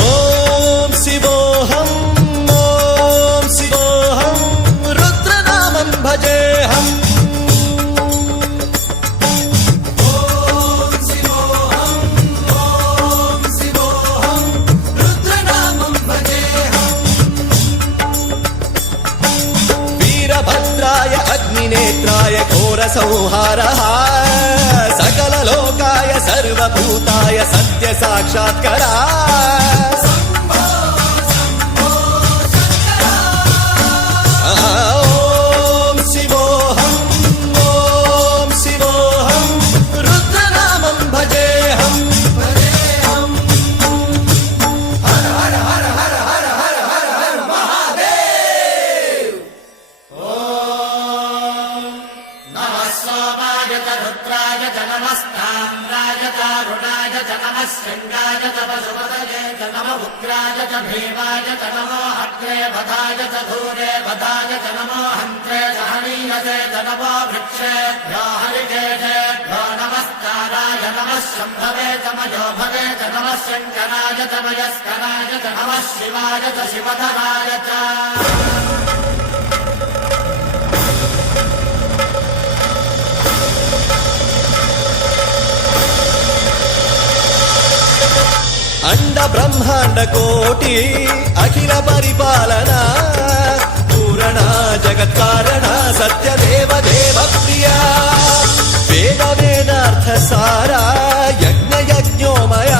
ఓం శివోహం ఓం శివోహం రుద్రనామం భజేహం ఓం శివోహం ఓం శివోహం రుద్రనామం భజేహం వీరభద్రాయ అగ్నినేత్రాయ ఘోర సంహారః సకల లోకాయ సర్వభూతాయ సత్య సాక్షాత్కరా ఓం శివోహం ఓం శివోహం రుద్రనామం భజేహం భజేహం హర హర హర హర హర హర హర హర మహాదేవ్ ఓం నమః సోమాయ రుద్రాయ నమస్తామ్రాయ రుణాయ నమః శృంగాయ పశుపతయే నమః ఉగ్రాయ భీమాయ నమో అగ్రే వదాయ ధూరే వదాయ నమో హంత్రే సహనీయతే నమో వృక్షేభ్యో హరికేశేభ్యో నమస్కారాయ నమః శంభవే తమయో భవే నమః శంకరాయ తమయస్కరాయ నమః శివాయ శివధరాయ చ అండ బ్రహ్మాండ కోటి అఖిల పరిపాలన పూరణ జగత్కారణ సత్యదేవ దేవ ప్రియ వేద వేదార్థ సారా యజ్ఞ యజ్ఞోమయ